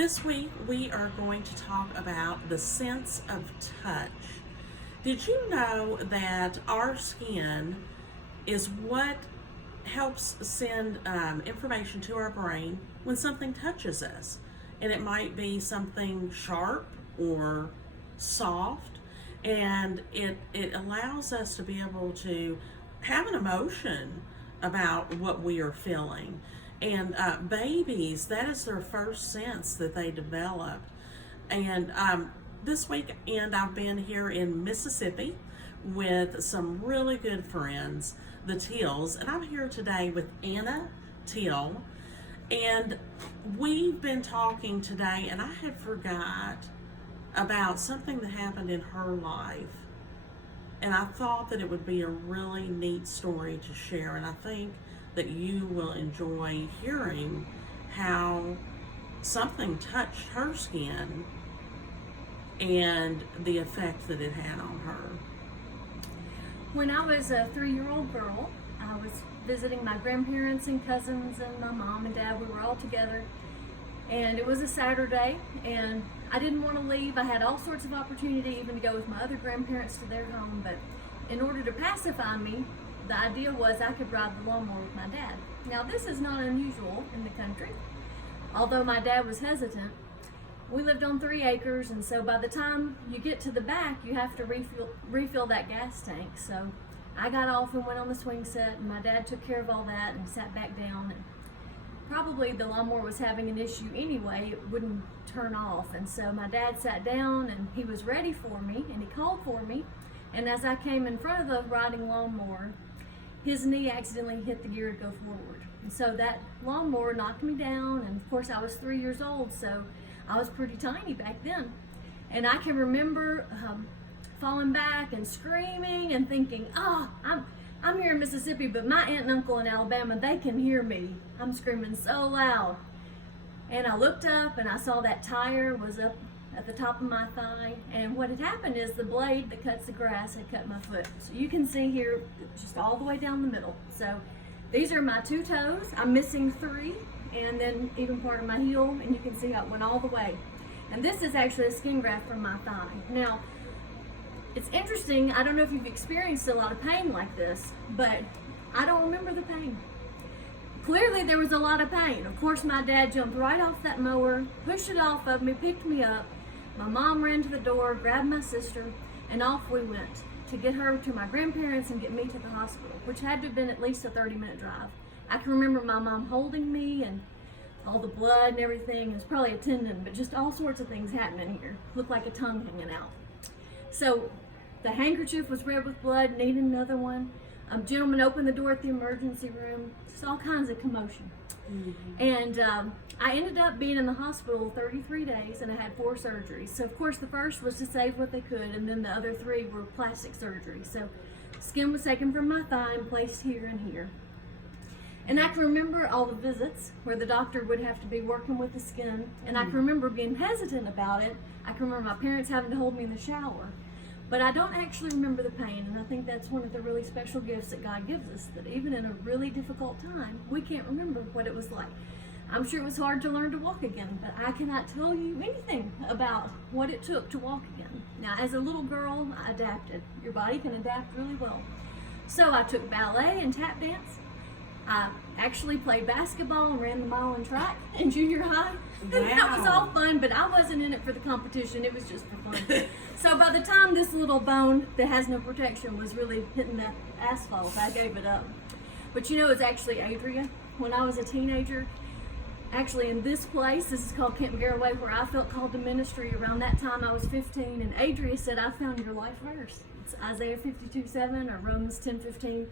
This week we are going to talk about the sense of touch. Did you know that our skin is what helps send information to our brain when something touches us? And it might be something sharp or soft, and it allows us to be able to have an emotion about what we are feeling. And babies, that is their first sense that they develop. And this weekend, I've been here in Mississippi with some really good friends, the Teels, and I'm here today with Anna Teel. And we've been talking today, and I had forgot about something that happened in her life. And I thought that it would be a really neat story to share, and I think that you will enjoy hearing how something touched her skin and the effect that it had on her. When I was a 3-year-old girl, I was visiting my grandparents and cousins and my mom and dad. We were all together, and it was a Saturday, and I didn't want to leave. I had all sorts of opportunity even to go with my other grandparents to their home, but in order to pacify me, the idea was I could ride the lawnmower with my dad. Now, this is not unusual in the country. Although my dad was hesitant, we lived on 3 acres, and so by the time you get to the back, you have to refill that gas tank. So I got off and went on the swing set, and my dad took care of all that and sat back down. And probably the lawnmower was having an issue anyway, it wouldn't turn off. And so my dad sat down and he was ready for me, and he called for me. And as I came in front of the riding lawnmower, his knee accidentally hit the gear to go forward. And so that lawnmower knocked me down, and of course I was 3 years old, so I was pretty tiny back then. And I can remember falling back and screaming and thinking, I'm here in Mississippi, but my aunt and uncle in Alabama, they can hear me. I'm screaming so loud. And I looked up and I saw that tire was up at the top of my thigh, and what had happened is the blade that cuts the grass had cut my foot. So you can see here, just all the way down the middle. So these are my 2 toes. I'm missing 3, and then even part of my heel, and you can see how it went all the way. And this is actually a skin graft from my thigh. Now, it's interesting, I don't know if you've experienced a lot of pain like this, but I don't remember the pain. Clearly there was a lot of pain. Of course, my dad jumped right off that mower, pushed it off of me, picked me up. My mom ran to the door, grabbed my sister, and off we went to get her to my grandparents and get me to the hospital, which had to have been at least a 30-minute drive. I can remember my mom holding me and all the blood and everything. It was probably a tendon, but just all sorts of things happening here. Looked like a tongue hanging out. So the handkerchief was red with blood, needed another one. A gentleman opened the door at the emergency room. Just all kinds of commotion. Mm-hmm. And I ended up being in the hospital 33 days, and I had 4 surgeries. So of course the first was to save what they could, and then the other 3 were plastic surgery. So skin was taken from my thigh and placed here and here. And I can remember all the visits where the doctor would have to be working with the skin, and I can remember being hesitant about it. I can remember my parents having to hold me in the shower. But I don't actually remember the pain, and I think that's one of the really special gifts that God gives us, that even in a really difficult time, we can't remember what it was like. I'm sure it was hard to learn to walk again, but I cannot tell you anything about what it took to walk again. Now, as a little girl, I adapted. Your body can adapt really well. So I took ballet and tap dance. I actually played basketball and ran the mile and track in junior high. Wow. And that was all fun, but I wasn't in it for the competition. It was just for fun. So by the time this little bone that has no protection was really hitting the asphalt, I gave it up. But you know, it's actually Adria. When I was a teenager, actually in this place, this is called Camp Garraway, where I felt called to ministry. Around that time I was 15, and Adria said, I found your life verse. It's Isaiah 52:7 or Romans 10:15.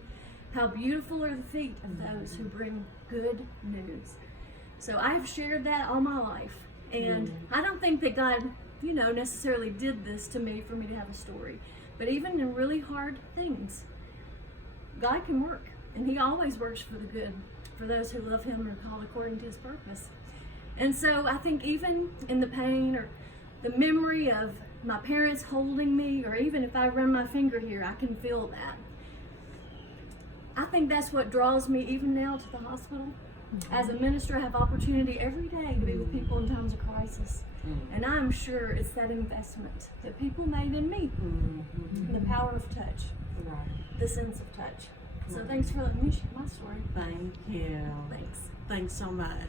How beautiful are the feet of those who bring good news. So I've shared that all my life. And I don't think that God, necessarily did this to me for me to have a story. But even in really hard things, God can work. And He always works for the good, for those who love Him and are called according to His purpose. And so I think even in the pain or the memory of my parents holding me, or even if I run my finger here, I can feel that. I think that's what draws me even now to the hospital, As a minister, I have opportunity every day to be with people in times of crisis. And I'm sure it's that investment that people made in me. The power of touch. Right. The sense of touch. So thanks for letting me share my story. Thank you. Thanks. Thanks so much.